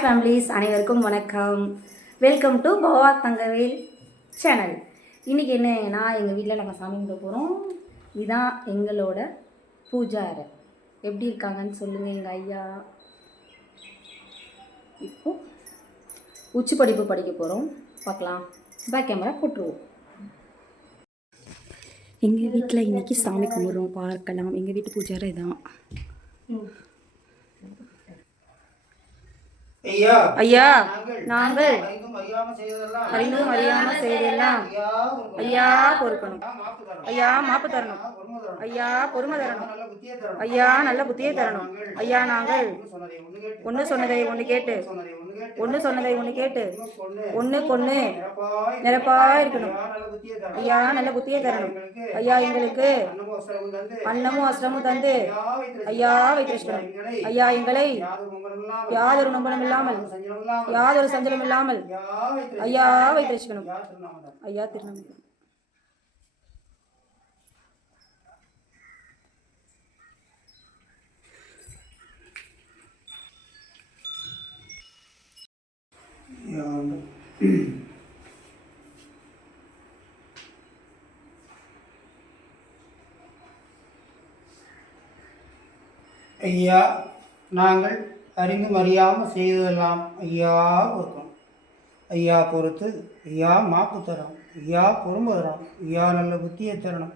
Families அனைவருக்கும் வணக்கம். Welcome to Bava Thangavel channel. இன்றைக்கி என்னன்னா எங்கள் வீட்டில் நாங்கள் சாமி கும்பிட போகிறோம். இதுதான் எங்களோட பூஜா அறை. எப்படி இருக்காங்கன்னு சொல்லுங்கள் எங்கள் ஐயா. இப்போது உச்சி படிப்பு படிக்க போகிறோம், பார்க்கலாம். பேக் கேமரா போட்டுருவோம். எங்கள் வீட்டில் இன்றைக்கி சாமி கும்பிட்றோம், பார்க்கலாம். எங்கள் வீட்டு பூஜா அறை தான். ஐயா, நாங்கள் அறிந்தும் அறியாமல் செய்தெல்லாம் ஐயா பொறுக்கணும், ஐயா மாப்பு தரணும், ஐயா பொறுமை தரணும், ஐயா நல்ல புத்தியை தரணும். ஐயா நாங்கள் ஒன்று சொன்னதை ஒன்று கேட்டு ஒன்றுக்கு ஒன்று நிரப்பாக இருக்கணும். ஐயா நல்ல புத்தியை தரணும். ஐயா எங்களுக்கு அன்னமும் அஸ்ரமும் தந்து ஐயா வைத்திருக்கணும். ஐயா எங்களை யாதொரு நம்பனம் இல்லாமல் யாதொரு சஞ்சலம் இல்லாமல் ஐயா வைத்திருக்கணும். ஐயா திருநம்பி. ஐயா நாங்கள் அறிந்தும் அறியாமல் செய்ததெல்லாம் ஐயா பொறுக்கணும். ஐயா பொறுத்து ஐயா மாப்பு தரணும், ஐயா பொறுமை தரணும், ஐயா நல்ல புத்தியை தரணும்.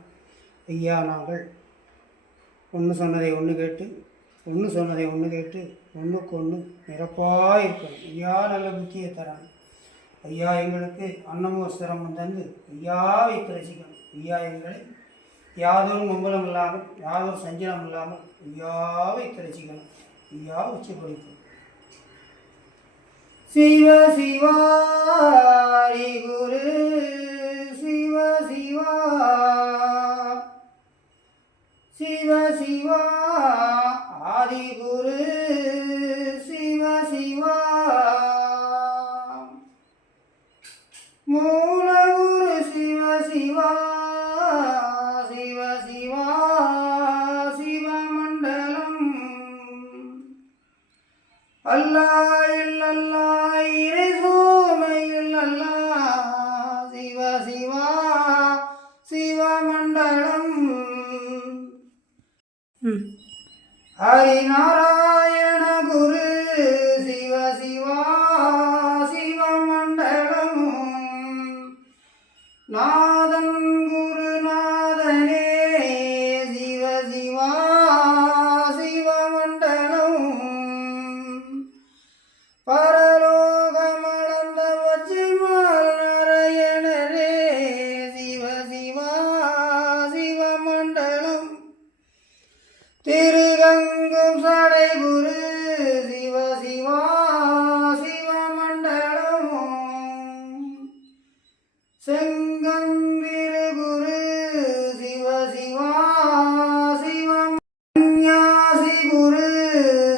ஐயா நாங்கள் ஒன்று சொன்னதை ஒன்று கேட்டு ஒன்றுக்கு ஒன்று நிரப்பாக இருக்கணும். ஐயா நல்ல புத்தியை தரணும். ஐயா எங்களுக்கு அன்னமும் சிரமம் தந்து ஐயா வைத்து ரசிக்கணும். ஐயா எங்களை யாதொரு மம்பலம் இல்லாமல் யாதொரு சஞ்சலம் இல்லாமல் ஐயா வைத்து ரசிக்கணும். ஐயா உச்சி படிப்பு. சிவ சிவாரி குரு சிவ சிவா சிவ சிவா ஆதி குரு சிவ சிவா மூல குரு சிவ சிவா சிவ சிவா சிவமண்டலம் அல்லாஹ் இல்லல்லாஹ் இறை சோமை இல்லல்லாஹ் சிவ சிவா சிவமண்டலம் ஹரிநாராயண குரு சிவ சிவா சிவமண்டலம் நாதன் குருநாதனே சிவ சிவா சிவமண்டலம் பரலோகமளந்த பச்சைமால் நாராயணரே சிவ சிவா சிவமண்டலம் திருகங்கும் சடை குரு சிவ சிவா சிவமண்டலம் செங்கந்திரு குரு சிவ சிவா சிவம் சந்நியாசி குரு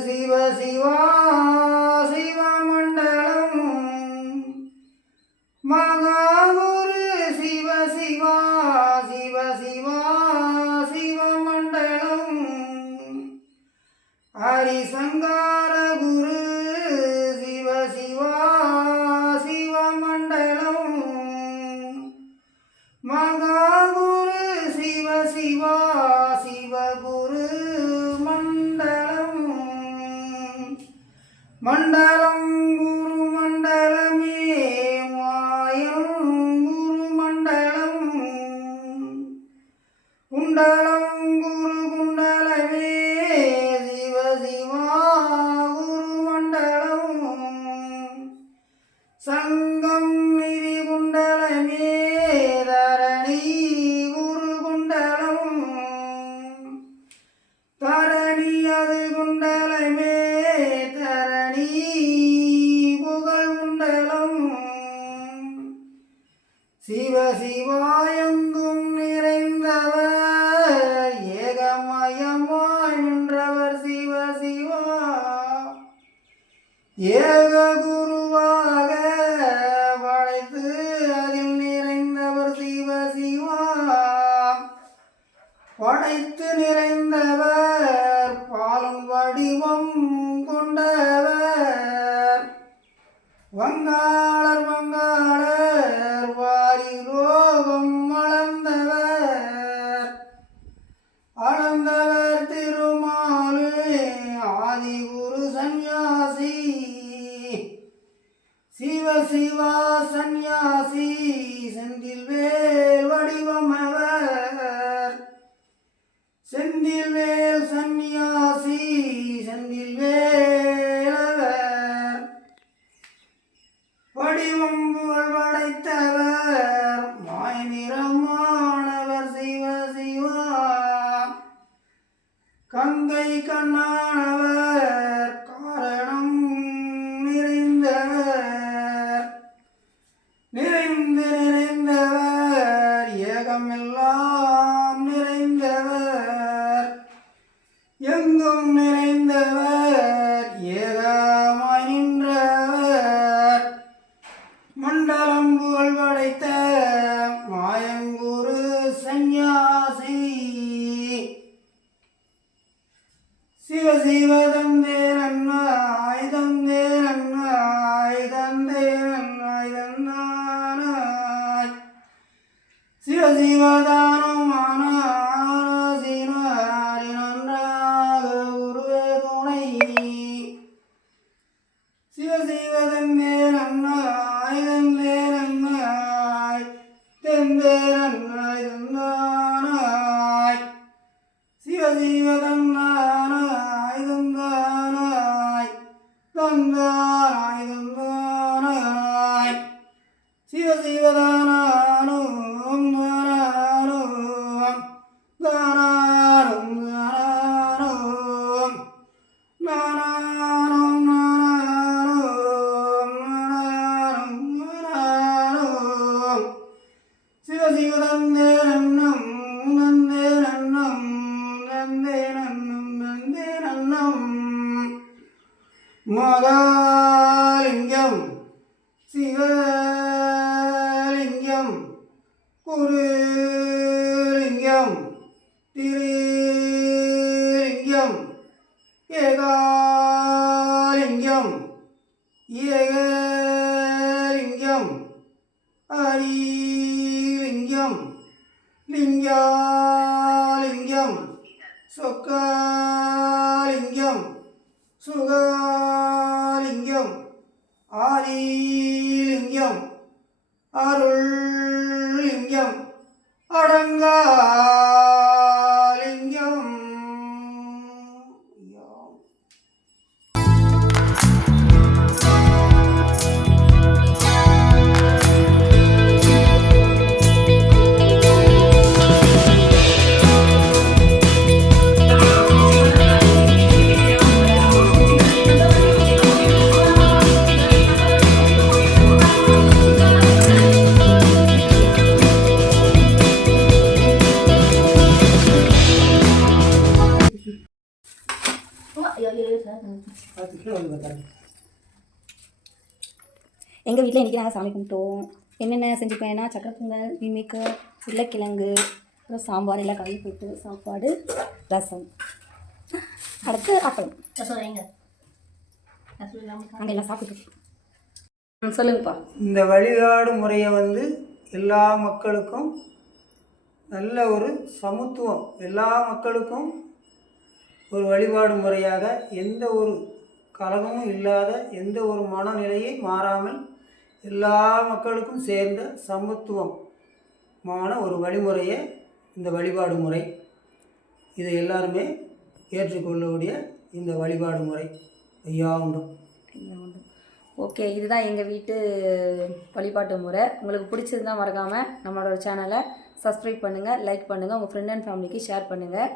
சிவ சிவா சிவமண்டலம் மகாகுரு சிவ சிவா சிவ சிவா சிவமண்டலம் ஹரிசங்கார குரு சிவ சிவா சிவமண்டலம் மகாகுரு சிவ சிவா சிவகுரு மண்டலம் மண்டலம் குரு மண்டலமே மாயம் குரு மண்டலம் குண்டலம் குரு குண்டலமே சிவ சிவா குரு மண்டலம் சங்கம் நிதி குண்டலமே தரணி குரு குண்டலம் தரணி அது குண்டலமே தரணி புகழ் குண்டலம் சிவ சிவாயங்கும் நிறைந்தவர் ஏகமயமாய் நின்றவர் சிவ சிவா ஏக குருவாக படைத்து அதில் நிறைந்தவர் சிவ சிவா படைத்து நிறைந்தவர் பாலும் வடிவம் கொண்டவர் வங்காளர் வங்காளர் வாரி ரோகம் அளந்தவர் அளந்தவர் திருமாலு ஆதிகுரு சந்நியாசி சிவ சிவா சந்நியாசி செந்தில் வேல் வடிவமவர் செந்தில் வேல் சந்நியாசி செந்தில் வேலவர் வடிவம் புகழ் படைத்தவர் மாய் நிறமானவர் சிவ சிவா கங்கை கண்ணானவர் காரணம் நிறைந்தவர் நிறைந்தவர் ஏகமெல்லாம் நிறைந்தவர் எங்கும் நிறைந்தவர் ஏகமாய் நின்றவர் மண்டலம் புகழ் படைத்த மாயங்குரு சந்நியாசி சிவ சிவ தந்தே நன்னாய் தந்தே நன்னாய் தந்தே நன்னாய் தந்தானாய் சிவ சிவதானமானாரி நன்றாக குருவே துணை சிவ சிவ தந்தே நன்னாய் தந்தே நன்னாய் தந்தே நன்னாய் தந்தானாய் சிவ சிவ தந்தானாய் தந்தானாய் தந்தானாய் தந்தானாய் சிவ சிவதானானும் தானானும் தானானும் தானானும் தானானும் தானானும் சிவ சிவ தந்தே நன்னம் நந்தே நன்னம் நந்தே நன்னம் நந்தே நன்னம் மகாலிங்கம் சிவலிங்கம் குருலிங்கம் திரிலிங்கம் ஏகாலிங்கம் ஏகலிங்கம் ஹரிலிங்கம் லிங்காலிங்கம் சொக்காலிங்கம் சுகாலிங்கம் ஆதிலிங்கம் அருள்லிங்கம் அடங்காலிங்கம். எங்கள் வீட்டில் இன்றைக்கி நாங்கள் சாமி கும்பிட்டோம். என்னென்ன செஞ்சுப்பேன்னா சக்கரை பொங்கல், மீன்மேக்கர், உருளைக்கிழங்கு, அப்புறம் சாம்பார் எல்லாம் காய் போட்டு சாப்பாடு, ரசம், அடுத்து அப்பளம். நாங்கள் எல்லாம் சாப்பிட்டு சொல்லுங்கப்பா. இந்த வழிபாடு முறையை எல்லா மக்களுக்கும் நல்ல ஒரு சமத்துவம், எல்லா மக்களுக்கும் ஒரு வழிபாடு முறையாக எந்த ஒரு கலகமும் இல்லாத, எந்த ஒரு மனநிலையை மாறாமல் எல்லா மக்களுக்கும் சேர்ந்த சமத்துவமான ஒரு வழிமுறையே இந்த வழிபாடு முறை. இதை எல்லாருமே ஏற்றுக்கொள்ளக்கூடிய இந்த வழிபாடு முறை ஐயா உண்டு. ஓகே, இதுதான் எங்கள் வீட்டு வழிபாட்டு முறை. உங்களுக்கு பிடிச்சதுன்னா மறக்காமல் நம்மளோட சேனலை சப்ஸ்கிரைப் பண்ணுங்கள், லைக் பண்ணுங்கள், உங்கள் ஃப்ரெண்ட் அண்ட் ஃபேமிலிக்கு ஷேர் பண்ணுங்கள்.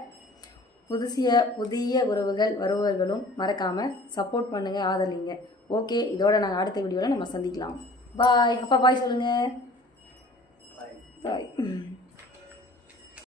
புதிய உறவுகள் வருபவர்களும் மறக்காமல் சப்போர்ட் பண்ணுங்கள், ஆதரிங்க. ஓகே, இதோட நாங்கள் அடுத்த வீடியோவில் நம்ம சந்திக்கலாம். பாய். அப்பா பாய் சொல்லுங்கள். பாய்.